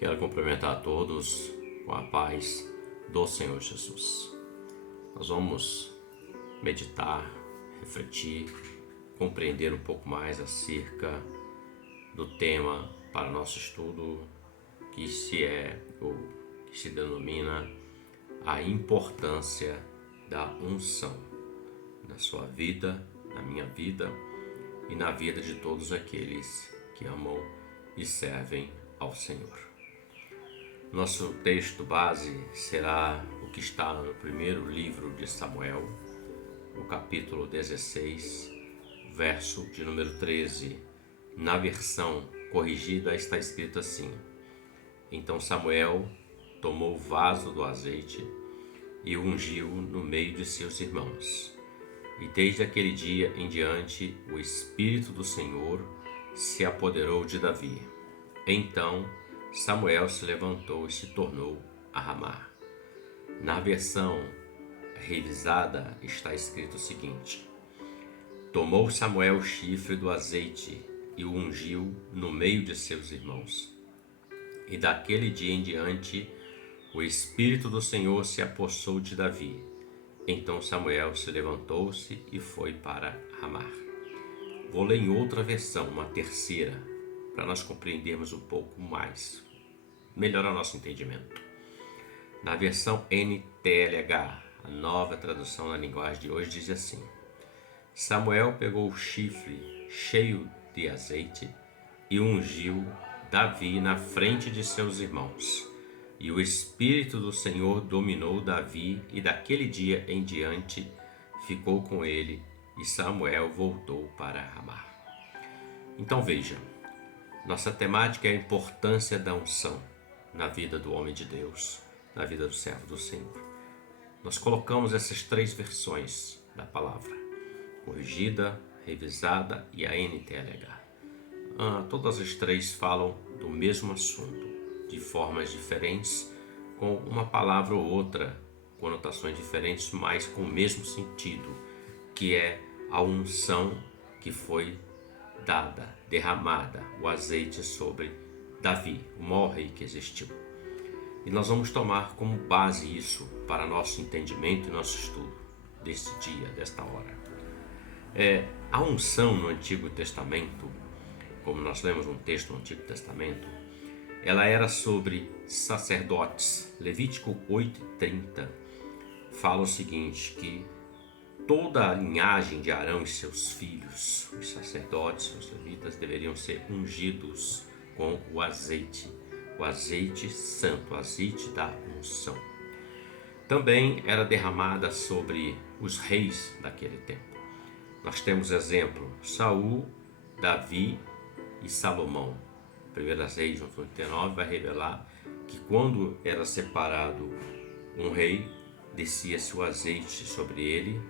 Quero cumprimentar a todos com a paz do Senhor Jesus. Nós vamos meditar, refletir, compreender um pouco mais acerca do tema para nosso estudo que se denomina a importância da unção na sua vida, na minha vida e na vida de todos aqueles que amam e servem ao Senhor. Nosso texto base será o que está no primeiro livro de Samuel, no capítulo 16, verso de número 13. Na versão corrigida está escrito assim: Então Samuel tomou o vaso do azeite e o ungiu no meio de seus irmãos. E desde aquele dia em diante o Espírito do Senhor se apoderou de Davi. Então Samuel se levantou e se tornou a Ramá. Na versão revisada está escrito o seguinte: Tomou Samuel o chifre do azeite e o ungiu no meio de seus irmãos. E daquele dia em diante o Espírito do Senhor se apossou de Davi. Então Samuel se levantou-se e foi para Ramá. Vou ler em outra versão, uma terceira, para nós compreendermos um pouco mais, melhorar nosso entendimento. Na versão NTLH, a nova tradução na linguagem de hoje, diz assim: Samuel pegou o chifre cheio de azeite e ungiu Davi na frente de seus irmãos. E o Espírito do Senhor dominou Davi, e daquele dia em diante ficou com ele, e Samuel voltou para Ramá. Então veja, nossa temática é a importância da unção na vida do homem de Deus, na vida do servo do Senhor. Nós colocamos essas três versões da palavra, corrigida, revisada e a NTLH. Todas as três falam do mesmo assunto, de formas diferentes, com uma palavra ou outra, conotações diferentes, mas com o mesmo sentido, que é a unção que foi dada, derramada, o azeite sobre Davi, o maior rei que existiu. E nós vamos tomar como base isso para nosso entendimento e nosso estudo deste dia, desta hora. A unção no Antigo Testamento, como nós lemos um texto no Antigo Testamento, ela era sobre sacerdotes. Levítico 8:30 fala o seguinte, que toda a linhagem de Arão e seus filhos, os sacerdotes, os levitas, deveriam ser ungidos com o azeite santo, o azeite da unção. Também era derramada sobre os reis daquele tempo. Nós temos exemplo, Saul, Davi e Salomão. 1 Reis 1:39 vai revelar que quando era separado um rei, descia-se o azeite sobre ele,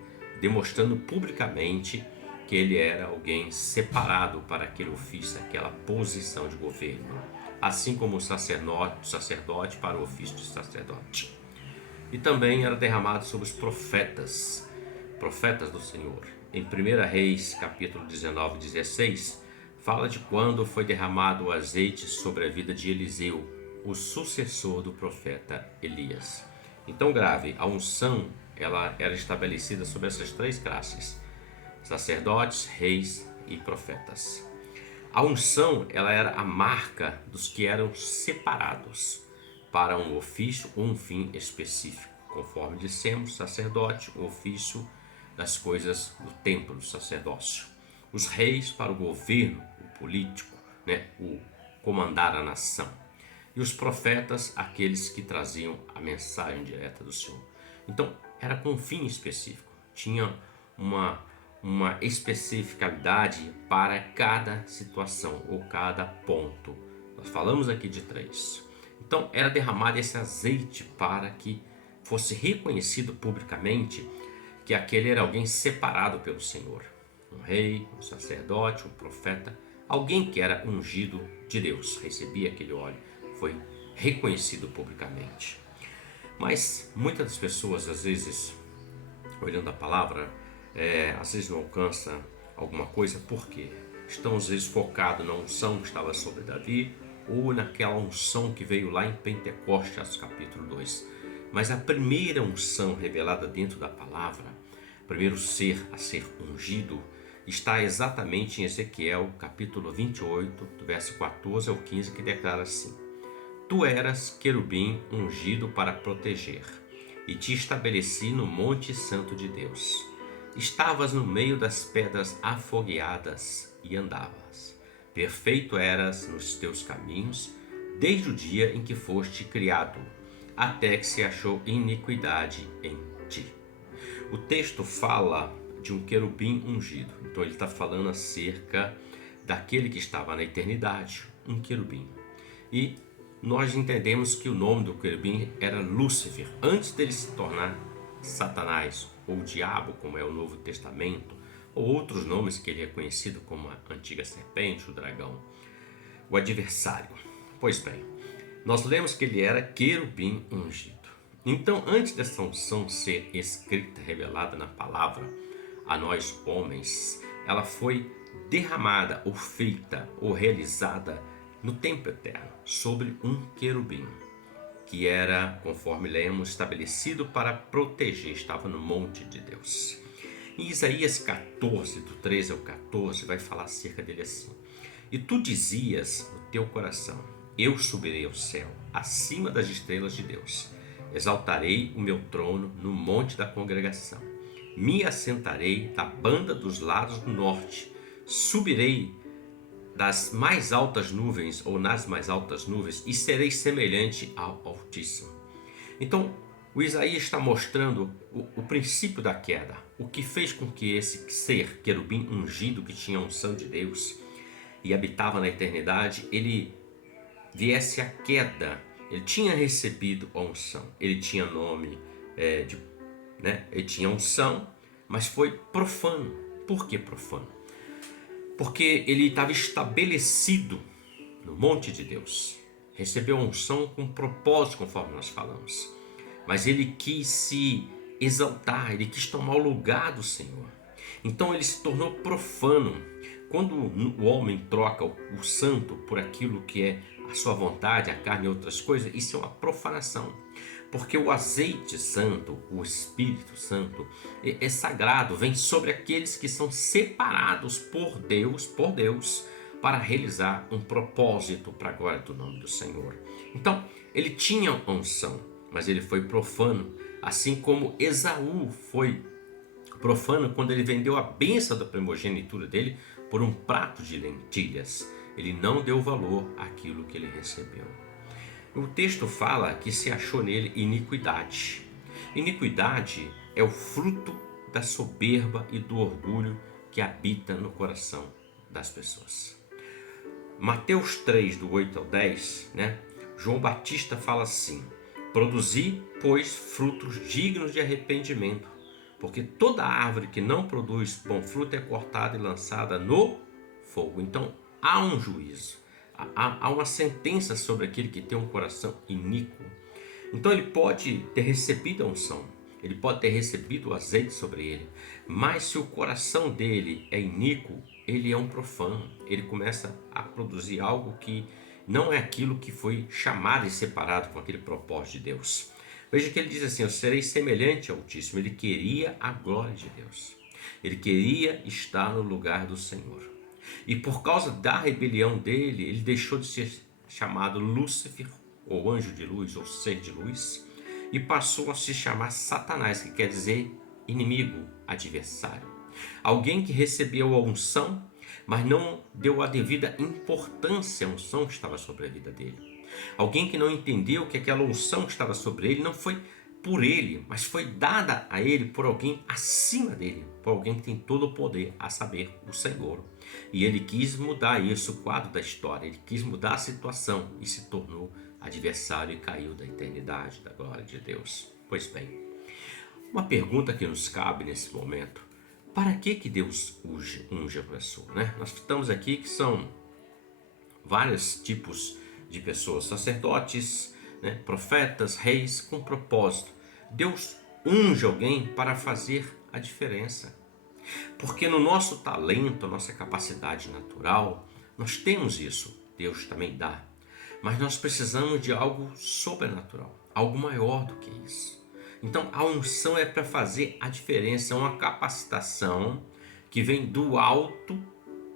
demonstrando publicamente que ele era alguém separado para aquele ofício, aquela posição de governo, assim como o sacerdote para o ofício de sacerdote. E também era derramado sobre os profetas do Senhor. Em 1 Reis, capítulo 19:16, fala de quando foi derramado o azeite sobre a vida de Eliseu, o sucessor do profeta Elias. Então grave, a unção ela era estabelecida sobre essas três classes: sacerdotes, reis e profetas. A unção ela era a marca dos que eram separados para um ofício ou um fim específico. Conforme dissemos, sacerdote, o ofício das coisas do templo, do sacerdócio. Os reis para o governo, o político, o comandar a nação. E os profetas, aqueles que traziam a mensagem direta do Senhor. Então, era com um fim específico. Tinha uma especificabilidade para cada situação ou cada ponto. Nós falamos aqui de três. Então, era derramado esse azeite para que fosse reconhecido publicamente que aquele era alguém separado pelo Senhor. Um rei, um sacerdote, um profeta, alguém que era ungido de Deus, recebia aquele óleo, foi reconhecido publicamente. Mas muitas das pessoas, às vezes, olhando a palavra, às vezes não alcança alguma coisa, por quê? Estão às vezes focados na unção que estava sobre Davi, ou naquela unção que veio lá em Pentecostes, capítulo 2. Mas a primeira unção revelada dentro da palavra, o primeiro ser a ser ungido, está exatamente em Ezequiel, capítulo 28, do verso 14 ao 15, que declara assim: Tu eras querubim ungido para proteger, e te estabeleci no monte santo de Deus. Estavas no meio das pedras afogueadas e andavas. Perfeito eras nos teus caminhos, desde o dia em que foste criado, até que se achou iniquidade em ti. O texto fala de um querubim ungido, então ele está falando acerca daquele que estava na eternidade, um querubim. E nós entendemos que o nome do querubim era Lúcifer, antes dele se tornar Satanás, ou Diabo, como é o Novo Testamento, ou outros nomes que ele é conhecido como a antiga serpente, o dragão, o adversário. Pois bem, nós lemos que ele era querubim ungido. Então, antes dessa unção ser escrita, revelada na palavra a nós homens, ela foi derramada, ou feita, ou realizada no tempo eterno, sobre um querubim, que era, conforme lemos, estabelecido para proteger, estava no monte de Deus. Em Isaías 14, do 13 ao 14, vai falar acerca dele assim: E tu dizias no teu coração: Eu subirei ao céu, acima das estrelas de Deus. Exaltarei o meu trono no monte da congregação. Me assentarei na banda dos lados do norte. Subirei das mais altas nuvens, ou nas mais altas nuvens, e serei semelhante ao Altíssimo. Então, o Isaías está mostrando o princípio da queda, o que fez com que esse ser querubim ungido, que tinha a unção de Deus e habitava na eternidade, ele viesse a queda. Ele tinha recebido a unção, ele tinha nome, ele tinha unção, mas foi profano. Por que profano? Porque ele estava estabelecido no monte de Deus, recebeu a unção com propósito, conforme nós falamos, mas ele quis se exaltar, ele quis tomar o lugar do Senhor. Então ele se tornou profano. Quando o homem troca o santo por aquilo que é a sua vontade, a carne e outras coisas, isso é uma profanação. Porque o azeite santo, o Espírito Santo, é sagrado, vem sobre aqueles que são separados por Deus, para realizar um propósito para a glória do nome do Senhor. Então, ele tinha unção, mas ele foi profano, assim como Esaú foi profano quando ele vendeu a bênção da primogenitura dele por um prato de lentilhas. Ele não deu valor àquilo que ele recebeu. O texto fala que se achou nele iniquidade. Iniquidade é o fruto da soberba e do orgulho que habita no coração das pessoas. Mateus 3, do 8 ao 10, João Batista fala assim: Produzi, pois, frutos dignos de arrependimento, porque toda árvore que não produz bom fruto é cortada e lançada no fogo. Então há um juízo. Há uma sentença sobre aquele que tem um coração iníquo. Então ele pode ter recebido a unção, ele pode ter recebido o azeite sobre ele, mas se o coração dele é iníquo, ele é um profano. Ele começa a produzir algo que não é aquilo que foi chamado e separado com aquele propósito de Deus. Veja que ele diz assim: Eu serei semelhante ao Altíssimo. Ele queria a glória de Deus, ele queria estar no lugar do Senhor. E por causa da rebelião dele, ele deixou de ser chamado Lúcifer, ou anjo de luz, ou ser de luz, e passou a se chamar Satanás, que quer dizer inimigo, adversário. Alguém que recebeu a unção, mas não deu a devida importância à unção que estava sobre a vida dele. Alguém que não entendeu que aquela unção que estava sobre ele não foi por ele, mas foi dada a ele por alguém acima dele, por alguém que tem todo o poder, a saber, o Senhor. E ele quis mudar isso, o quadro da história, ele quis mudar a situação e se tornou adversário e caiu da eternidade, da glória de Deus. Pois bem, uma pergunta que nos cabe nesse momento: para que Deus unge a pessoa? Nós estamos aqui que são vários tipos de pessoas, sacerdotes, profetas, reis, com propósito. Deus unge alguém para fazer a diferença. Porque no nosso talento, a nossa capacidade natural, nós temos isso. Deus também dá. mas nós precisamos de algo sobrenatural, algo maior do que isso. Então a unção é para fazer a diferença, é uma capacitação que vem do alto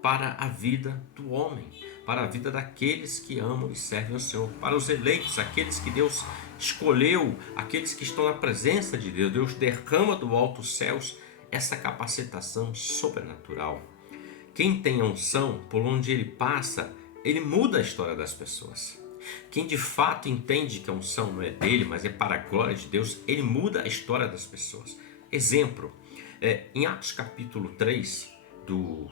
para a vida do homem, para a vida daqueles que amam e servem ao Senhor, para os eleitos, aqueles que Deus escolheu, aqueles que estão na presença de Deus. Deus derrama do alto os céus essa capacitação sobrenatural. Quem tem a unção, por onde ele passa, ele muda a história das pessoas. Quem de fato entende que a unção não é dele, mas é para a glória de Deus, ele muda a história das pessoas. Exemplo, em Atos capítulo 3, do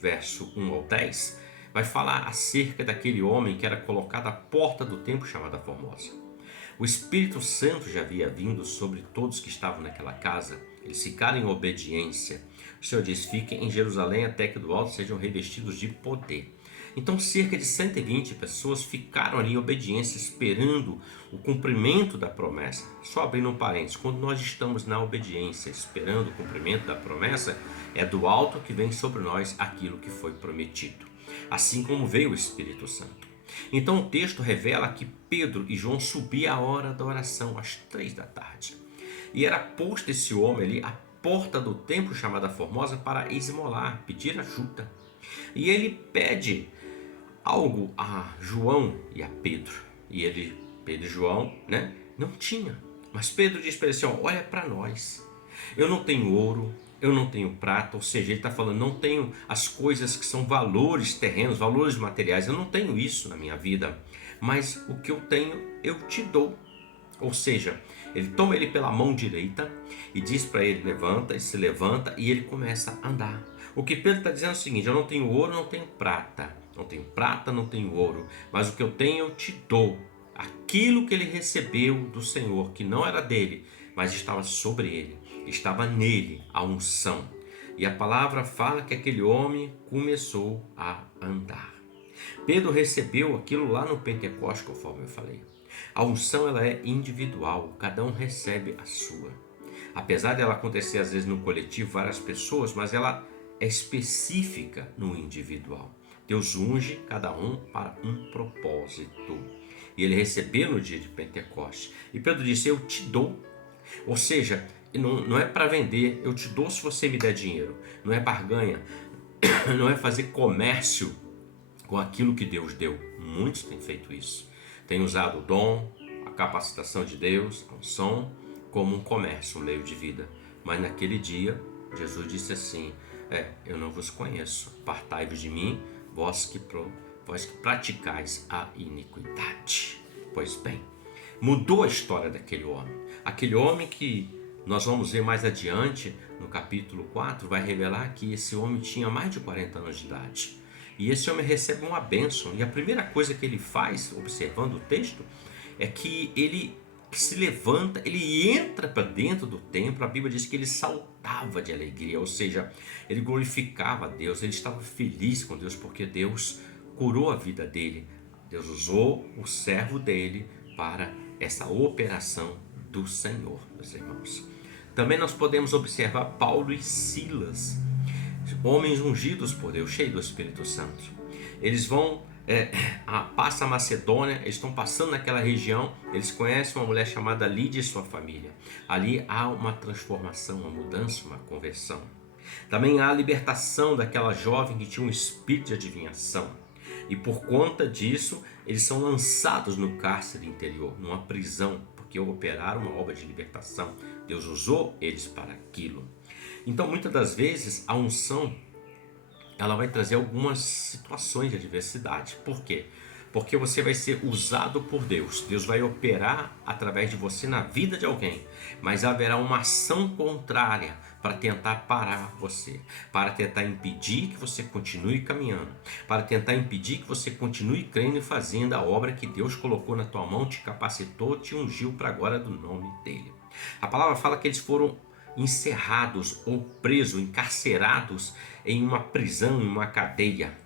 verso 1 ao 10, vai falar acerca daquele homem que era colocado à porta do templo chamada Formosa. O Espírito Santo já havia vindo sobre todos que estavam naquela casa. Eles ficaram em obediência. O Senhor diz: fiquem em Jerusalém até que do alto sejam revestidos de poder. Então cerca de 120 pessoas ficaram ali em obediência, esperando o cumprimento da promessa. Só abrindo um parênteses, quando nós estamos na obediência, esperando o cumprimento da promessa, é do alto que vem sobre nós aquilo que foi prometido, assim como veio o Espírito Santo. Então o texto revela que Pedro e João subiam à hora da oração, às 3 da tarde. E era posto esse homem ali à porta do templo chamada Formosa para esmolar, pedir ajuda. E ele pede algo a João e a Pedro. E Pedro e João, não tinha. Mas Pedro diz para ele assim: olha para nós. Eu não tenho ouro, eu não tenho prata. Ou seja, ele está falando, não tenho as coisas que são valores terrenos, valores materiais. Eu não tenho isso na minha vida. Mas o que eu tenho, eu te dou. Ou seja, ele toma ele pela mão direita e diz para ele: levanta, e se levanta, e ele começa a andar. O que Pedro está dizendo é o seguinte: eu não tenho ouro, não tenho prata. Não tenho prata, não tenho ouro, mas o que eu tenho eu te dou. Aquilo que ele recebeu do Senhor, que não era dele, mas estava sobre ele, estava nele a unção. E a palavra fala que aquele homem começou a andar. Pedro recebeu aquilo lá no Pentecostes, conforme eu falei. A unção, ela é individual, cada um recebe a sua. Apesar dela acontecer às vezes no coletivo, várias pessoas, mas ela é específica no individual. Deus unge cada um para um propósito. E ele recebeu no dia de Pentecostes. E Pedro disse: eu te dou. Ou seja, não é para vender, eu te dou se você me der dinheiro. Não é barganha, não é fazer comércio com aquilo que Deus deu. Muitos têm feito isso. Têm usado o dom, a capacitação de Deus, a unção, como um comércio, um meio de vida. Mas naquele dia, Jesus disse assim: eu não vos conheço, apartai-vos de mim, vós que praticais a iniquidade. Pois bem, mudou a história daquele homem. Aquele homem que nós vamos ver mais adiante, no capítulo 4, vai revelar que esse homem tinha mais de 40 anos de idade. E esse homem recebe uma bênção. E a primeira coisa que ele faz, observando o texto, é que ele se levanta, ele entra para dentro do templo. A Bíblia diz que ele saltava de alegria, ou seja, ele glorificava a Deus, ele estava feliz com Deus, porque Deus curou a vida dele. Deus usou o servo dele para essa operação do Senhor, meus irmãos. Também nós podemos observar Paulo e Silas, homens ungidos por Deus, cheios do Espírito Santo. Eles vão passa a Macedônia, eles estão passando naquela região, eles conhecem uma mulher chamada Lídia e sua família. Ali há uma transformação, uma mudança, uma conversão. Também há a libertação daquela jovem que tinha um espírito de adivinhação. E por conta disso, eles são lançados no cárcere interior, numa prisão, porque operaram uma obra de libertação. Deus usou eles para aquilo. Então, muitas das vezes, a unção, ela vai trazer algumas situações de adversidade. Por quê? Porque você vai ser usado por Deus. Deus vai operar através de você na vida de alguém. Mas haverá uma ação contrária para tentar parar você, para tentar impedir que você continue caminhando, para tentar impedir que você continue crendo e fazendo a obra que Deus colocou na tua mão, te capacitou, te ungiu para a glória do nome dele. A palavra fala que eles foram encerrados ou presos, encarcerados em uma prisão, em uma cadeia.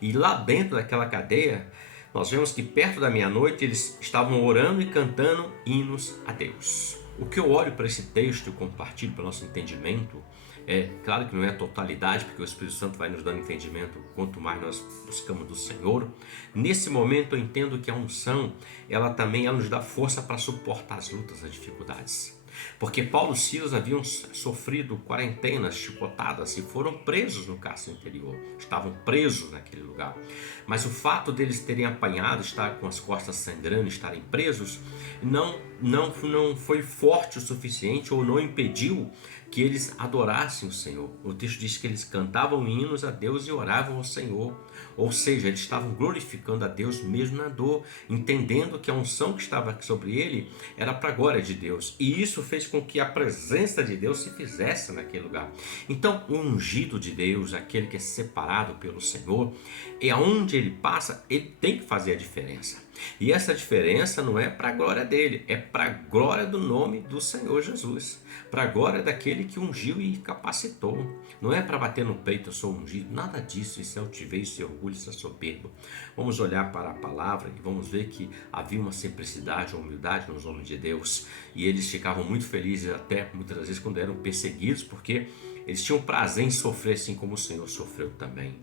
E lá dentro daquela cadeia, nós vemos que perto da meia-noite eles estavam orando e cantando hinos a Deus. O que eu olho para esse texto e compartilho para o nosso entendimento É claro que não é a totalidade, porque o Espírito Santo vai nos dando entendimento quanto mais nós buscamos do Senhor. Nesse momento eu entendo que a unção, ela nos dá força para suportar as lutas, as dificuldades. Porque Paulo e Silas haviam sofrido quarentenas, chicotadas e foram presos no cárcere interior. Estavam presos naquele lugar. Mas o fato deles terem apanhado, estar com as costas sangrando, estarem presos, não foi forte o suficiente ou não impediu que eles adorassem o Senhor. O texto diz que eles cantavam hinos a Deus e oravam ao Senhor. Ou seja, eles estavam glorificando a Deus mesmo na dor, entendendo que a unção que estava sobre ele era para a glória de Deus. E isso fez com que a presença de Deus se fizesse naquele lugar. Então, o ungido de Deus, aquele que é separado pelo Senhor, e aonde ele passa, ele tem que fazer a diferença. E essa diferença não é para a glória dele, é para a glória do nome do Senhor Jesus, para a glória daquele que ungiu e capacitou. Não é para bater no peito, eu sou ungido, nada disso. Isso é altivez, isso é orgulho, isso é soberbo. Vamos olhar para a palavra e vamos ver que havia uma simplicidade, uma humildade nos homens de Deus, e eles ficavam muito felizes até muitas vezes quando eram perseguidos, porque eles tinham prazer em sofrer assim como o Senhor sofreu também.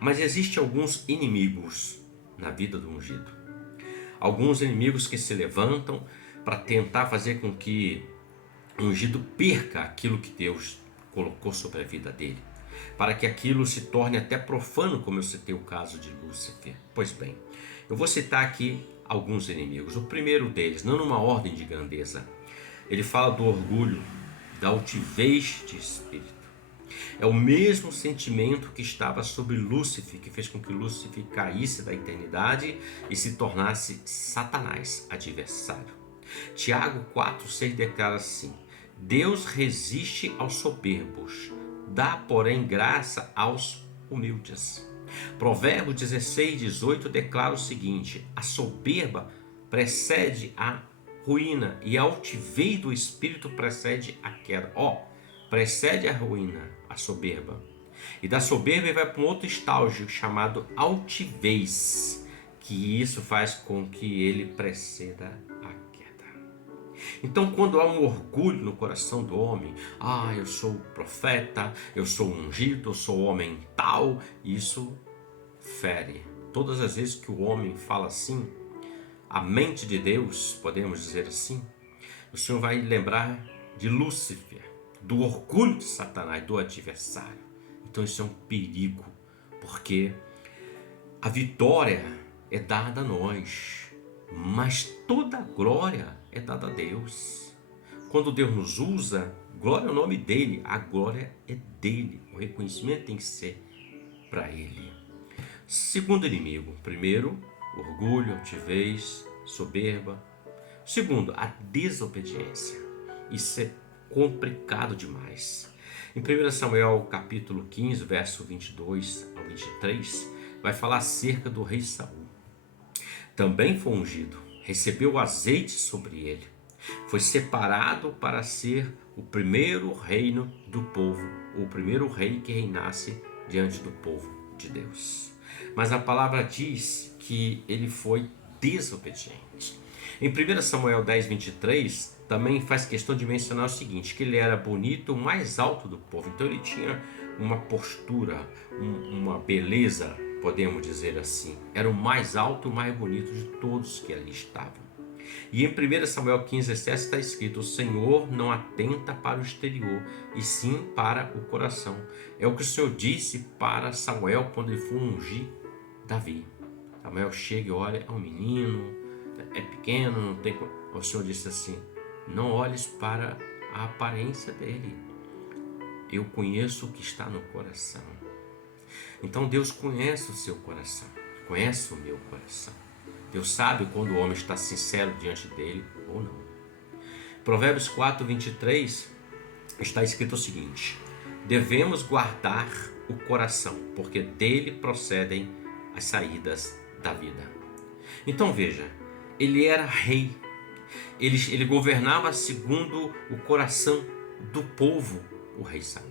Mas existem alguns inimigos na vida do ungido. Alguns inimigos que se levantam para tentar fazer com que o ungido perca aquilo que Deus colocou sobre a vida dele, para que aquilo se torne até profano, como eu citei o caso de Lúcifer. Pois bem, eu vou citar aqui alguns inimigos. O primeiro deles, não numa ordem de grandeza, ele fala do orgulho, da altivez de espírito. É o mesmo sentimento que estava sobre Lúcifer, que fez com que Lúcifer caísse da eternidade e se tornasse Satanás, adversário. Tiago 4,6 declara assim: Deus resiste aos soberbos, dá, porém, graça aos humildes. Provérbios 16,18 declara o seguinte: a soberba precede a ruína e a altivez do espírito precede a queda. Precede a ruína, a soberba. E da soberba ele vai para um outro estágio chamado altivez, que isso faz com que ele preceda a queda. Então, quando há um orgulho no coração do homem, eu sou profeta, eu sou ungido, eu sou homem tal, isso fere. Todas as vezes que o homem fala assim, a mente de Deus, podemos dizer assim, o Senhor vai lembrar de Lúcifer, do orgulho de Satanás, do adversário. Então isso é um perigo, porque a vitória é dada a nós, mas toda a glória é dada a Deus. Quando Deus nos usa, glória é o nome dele, a glória é dele, o reconhecimento tem que ser para ele. Segundo inimigo: primeiro, orgulho, altivez, soberba. Segundo, a desobediência. Isso é complicado demais. Em 1 Samuel capítulo 15, verso 22 ao 23, vai falar acerca do rei Saul. Também foi ungido, recebeu azeite sobre ele, foi separado para ser o primeiro reino do povo, o primeiro rei que reinasse diante do povo de Deus. Mas a palavra diz que ele foi desobediente. Em 1 Samuel 10, 23, também faz questão de mencionar o seguinte, que ele era bonito, o mais alto do povo. Então ele tinha uma postura, uma beleza, podemos dizer assim. Era o mais alto, o mais bonito de todos que ali estavam. E em 1 Samuel 15, 17 está escrito: o Senhor não atenta para o exterior, e sim para o coração. É o que o Senhor disse para Samuel quando ele foi ungir Davi. Samuel chega e olha, é um menino, é pequeno, não tem... O Senhor disse assim: não olhes para a aparência dele, eu conheço o que está no coração. Então Deus conhece o seu coração, conhece o meu coração. Deus sabe quando o homem está sincero diante dele ou não. Provérbios 4, 23 está escrito o seguinte: devemos guardar o coração, porque dele procedem as saídas da vida. Então veja, ele era rei, ele governava segundo o coração do povo, o rei Saul.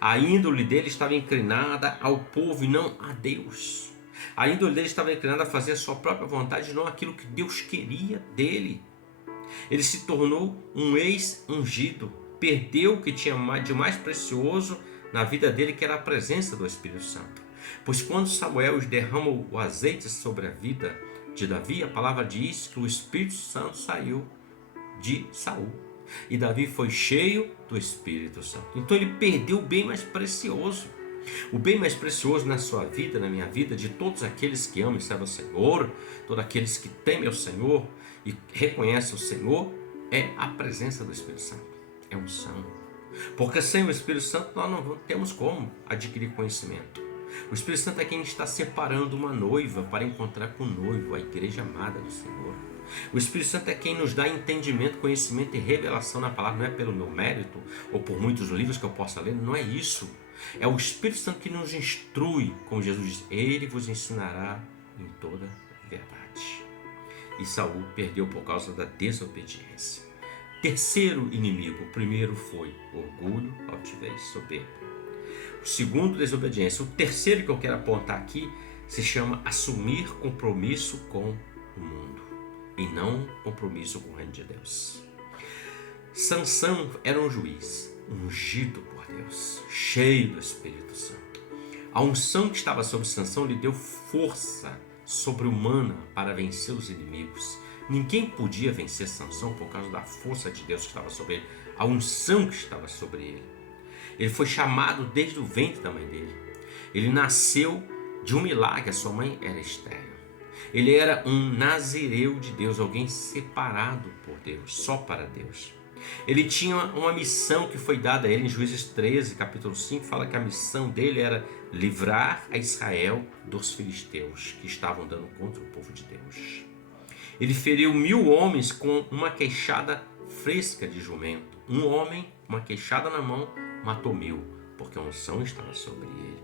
A índole dele estava inclinada ao povo e não a Deus. A índole dele estava inclinada a fazer a sua própria vontade, não aquilo que Deus queria dele. Ele se tornou um ex-ungido, perdeu o que tinha de mais precioso na vida dele, que era a presença do Espírito Santo. Pois quando Samuel derrama o azeite sobre a vida de Davi, a palavra diz que o Espírito Santo saiu de Saul. E Davi foi cheio do Espírito Santo. Então ele perdeu o bem mais precioso. O bem mais precioso na sua vida, na minha vida, de todos aqueles que amam e servem ao Senhor, todos aqueles que temem ao Senhor e reconhecem o Senhor, é a presença do Espírito Santo. É unção. Porque sem o Espírito Santo nós não temos como adquirir conhecimento. O Espírito Santo é quem está separando uma noiva para encontrar com o noivo, a igreja amada do Senhor. O Espírito Santo é quem nos dá entendimento, conhecimento e revelação na palavra. Não é pelo meu mérito ou por muitos livros que eu possa ler, não é isso. É o Espírito Santo que nos instrui, como Jesus diz, ele vos ensinará em toda verdade. E Saul perdeu por causa da desobediência. Terceiro inimigo, o primeiro foi orgulho, altivez, soberba. O segundo, desobediência. O terceiro que eu quero apontar aqui se chama assumir compromisso com o mundo e não compromisso com o reino de Deus. Sansão era um juiz, ungido por Deus, cheio do Espírito Santo. A unção que estava sobre Sansão lhe deu força sobre-humana para vencer os inimigos. Ninguém podia vencer Sansão por causa da força de Deus que estava sobre ele, a unção que estava sobre ele. Ele foi chamado desde o ventre da mãe dele. Ele nasceu de um milagre, a sua mãe era estéril. Ele era um nazireu de Deus, alguém separado por Deus, só para Deus. Ele tinha uma missão que foi dada a ele em Juízes 13, capítulo 5, fala que a missão dele era livrar a Israel dos filisteus que estavam dando contra o povo de Deus. Ele feriu 1000 homens com uma queixada fresca de jumento. Um homem, uma queixada na mão, matou 1000, porque a unção estava sobre ele.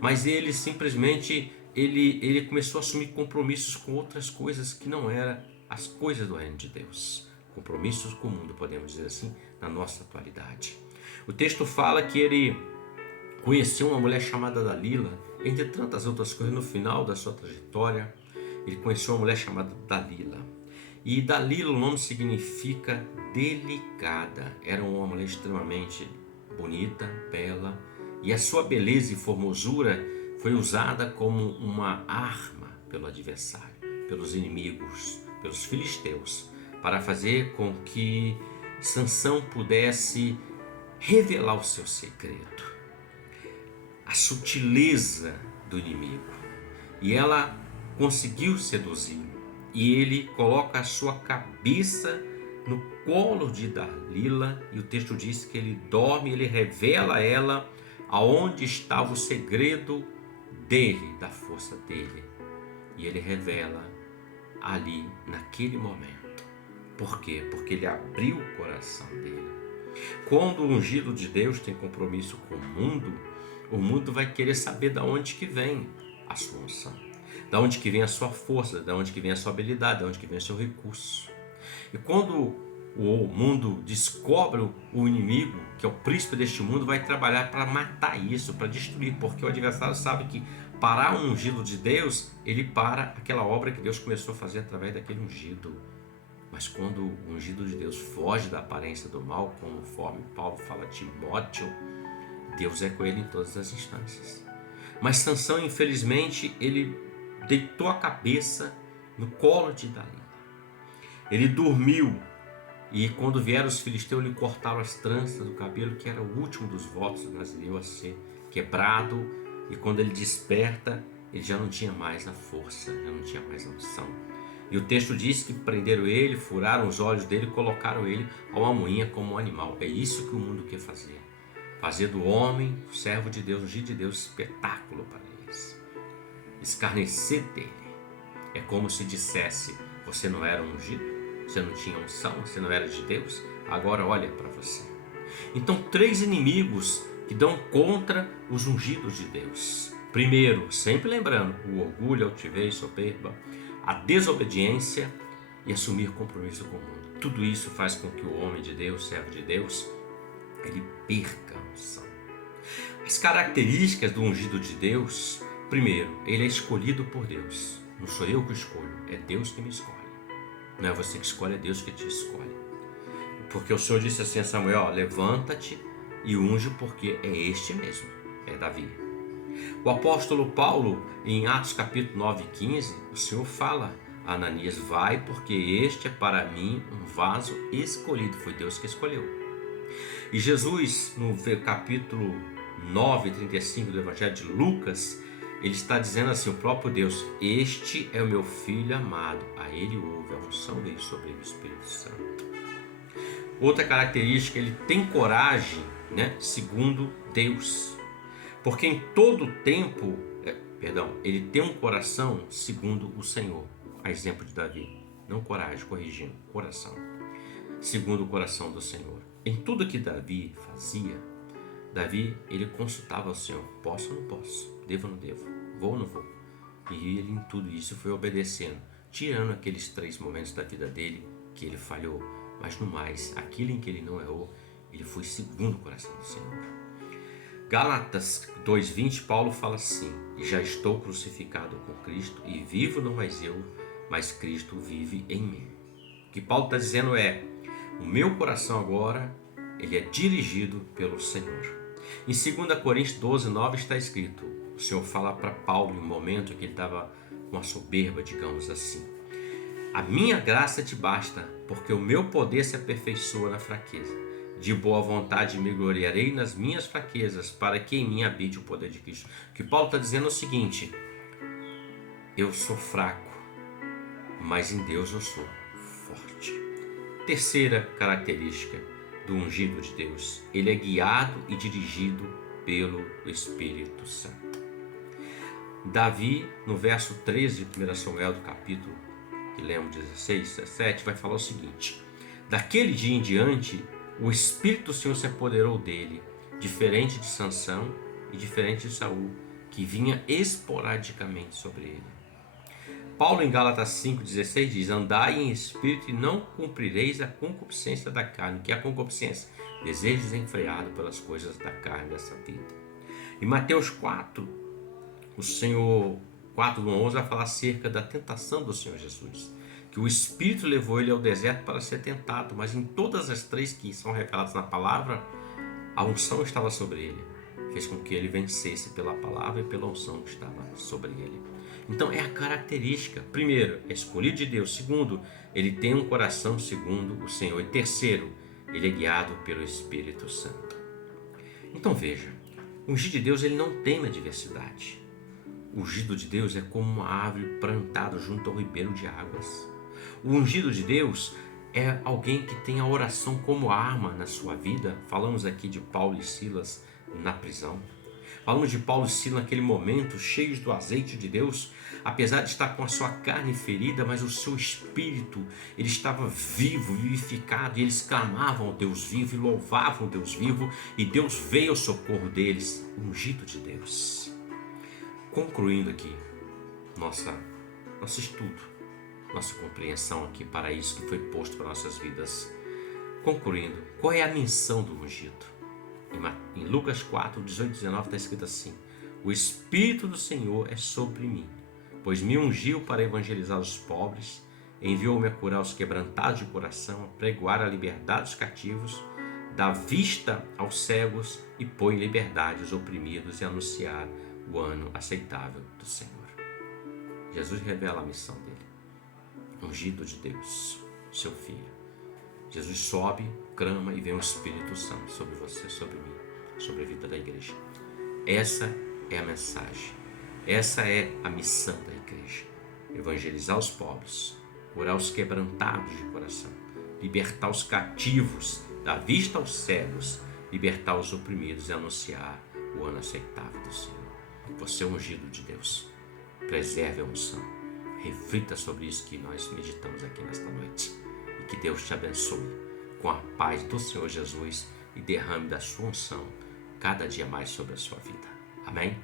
Mas ele simplesmente ele começou a assumir compromissos com outras coisas que não eram as coisas do reino de Deus. Compromissos com o mundo, podemos dizer assim, na nossa atualidade. O texto fala que ele conheceu uma mulher chamada Dalila, entre tantas outras coisas. No final da sua trajetória, ele conheceu uma mulher chamada Dalila. E Dalila, o nome significa delicada. Era uma mulher extremamente bonita, bela, e a sua beleza e formosura foi usada como uma arma pelo adversário, pelos inimigos, pelos filisteus, para fazer com que Sansão pudesse revelar o seu segredo, a sutileza do inimigo. E ela conseguiu seduzi-lo. E ele coloca a sua cabeça no colo de Dalila, e o texto diz que ele dorme, ele revela a ela aonde estava o segredo dele, da força dele. E ele revela ali, naquele momento. Por quê? Porque ele abriu o coração dele. Quando o ungido de Deus tem compromisso com o mundo vai querer saber de onde que vem a sua unção, de onde que vem a sua força, de onde que vem a sua habilidade, de onde que vem o seu recurso. E quando o mundo descobre o inimigo, que é o príncipe deste mundo, vai trabalhar para matar isso, para destruir, porque o adversário sabe que parar o ungido de Deus, ele para aquela obra que Deus começou a fazer através daquele ungido. Mas quando o ungido de Deus foge da aparência do mal, conforme Paulo fala a Timóteo, Deus é com ele em todas as instâncias. Mas Sansão, infelizmente, ele deitou a cabeça no colo de Dalila. Ele dormiu, e quando vieram os filisteus, lhe cortaram as tranças do cabelo, que era o último dos votos do nazireu a ser quebrado. E quando ele desperta, ele já não tinha mais a força, já não tinha mais a unção. E o texto diz que prenderam ele, furaram os olhos dele e colocaram ele a uma moinha como um animal. É isso que o mundo quer fazer. Fazer do homem, o servo de Deus, ungido de Deus, espetáculo para eles. Escarnecer dele. É como se dissesse, você não era ungido, você não tinha unção, você não era de Deus, agora olha para você. Então, 3 inimigos que dão contra os ungidos de Deus. Primeiro, sempre lembrando, o orgulho, a altivez, soberba, a desobediência e assumir compromisso com o mundo. Tudo isso faz com que o homem de Deus, servo de Deus, ele perca a unção. As características do ungido de Deus: primeiro, ele é escolhido por Deus. Não sou eu que escolho, é Deus que me escolhe. Não é você que escolhe, é Deus que te escolhe. Porque o Senhor disse assim a Samuel: levanta-te e unge, porque é este mesmo, é Davi. O apóstolo Paulo, em Atos capítulo 9 e 15, o Senhor fala a Ananias: vai, porque este é para mim um vaso escolhido. Foi Deus que escolheu. E Jesus, no capítulo 9, 35 do Evangelho de Lucas, ele está dizendo assim, o próprio Deus: este é o meu filho amado, a ele ouve, a unção veio sobre ele, o Espírito Santo. Outra característica, ele tem coragem, segundo Deus. Porque em todo tempo, ele tem um coração segundo o Senhor. A exemplo de Davi. Não coragem, corrigindo, coração. Segundo o coração do Senhor. Em tudo que Davi fazia, ele consultava o Senhor: posso ou não posso? Devo ou não devo? Vou ou não vou? E ele em tudo isso foi obedecendo, tirando aqueles 3 momentos da vida dele que ele falhou. Mas no mais, aquilo em que ele não errou, ele foi segundo o coração do Senhor. Gálatas 2:20, Paulo fala assim: já estou crucificado com Cristo, e vivo não mais eu, mas Cristo vive em mim. O que Paulo está dizendo é: o meu coração agora, ele é dirigido pelo Senhor. Em 2 Coríntios 12:9 está escrito, o Senhor fala para Paulo em um momento que ele estava com a soberba, digamos assim: a minha graça te basta, porque o meu poder se aperfeiçoa na fraqueza. De boa vontade me gloriarei nas minhas fraquezas, para que em mim habite o poder de Cristo. O que Paulo está dizendo é o seguinte: eu sou fraco, mas em Deus eu sou forte. Terceira característica do ungido de Deus: ele é guiado e dirigido pelo Espírito Santo. Davi, no verso 13 de 1 Samuel, do capítulo que lemos 16, 17, vai falar o seguinte: daquele dia em diante, o Espírito do Senhor se apoderou dele, diferente de Sansão e diferente de Saul, que vinha esporadicamente sobre ele. Paulo em Gálatas 5,16 diz: andai em espírito e não cumprireis a concupiscência da carne. Que é a concupiscência? Desejo desenfreado pelas coisas da carne dessa vida. Em Mateus 4, o Senhor 4:11 vai falar acerca da tentação do Senhor Jesus, que o Espírito levou ele ao deserto para ser tentado, mas em todas as 3 que são reveladas na palavra, a unção estava sobre ele, fez com que ele vencesse pela palavra e pela unção que estava sobre ele. Então é a característica: primeiro, é escolhido de Deus; segundo, ele tem um coração segundo o Senhor; e terceiro, ele é guiado pelo Espírito Santo. Então veja, o ungido de Deus, ele não teme a adversidade. O ungido de Deus é como uma árvore plantada junto ao ribeiro de águas. O ungido de Deus é alguém que tem a oração como arma na sua vida. Falamos aqui de Paulo e Silas na prisão. Falamos de Paulo e Silas naquele momento, cheios do azeite de Deus, apesar de estar com a sua carne ferida, mas o seu espírito, ele estava vivo, vivificado, e eles clamavam ao Deus vivo e louvavam o Deus vivo, e Deus veio ao socorro deles, ungido de Deus. Concluindo aqui nosso estudo, nossa compreensão aqui para isso que foi posto para nossas vidas. Concluindo, qual é a missão do ungido? Em Lucas 4, 18 e 19 está escrito assim: o Espírito do Senhor é sobre mim, pois me ungiu para evangelizar os pobres, enviou-me a curar os quebrantados de coração, a pregoar a liberdade dos cativos, dar vista aos cegos e pôr em liberdade os oprimidos, e anunciar o ano aceitável do Senhor. Jesus revela a missão dele. Ungido de Deus, seu filho. Jesus sobe, clama, e vem o Espírito Santo sobre você, sobre mim, sobre a vida da igreja. Essa é a mensagem. Essa é a missão da igreja: evangelizar os pobres, curar os quebrantados de coração, libertar os cativos, dar vista aos cegos, libertar os oprimidos e anunciar o ano aceitável do Senhor. Você é ungido de Deus. Preserve a unção. Reflita sobre isso que nós meditamos aqui nesta noite. E que Deus te abençoe com a paz do Senhor Jesus e derrame da sua unção cada dia mais sobre a sua vida. Amém?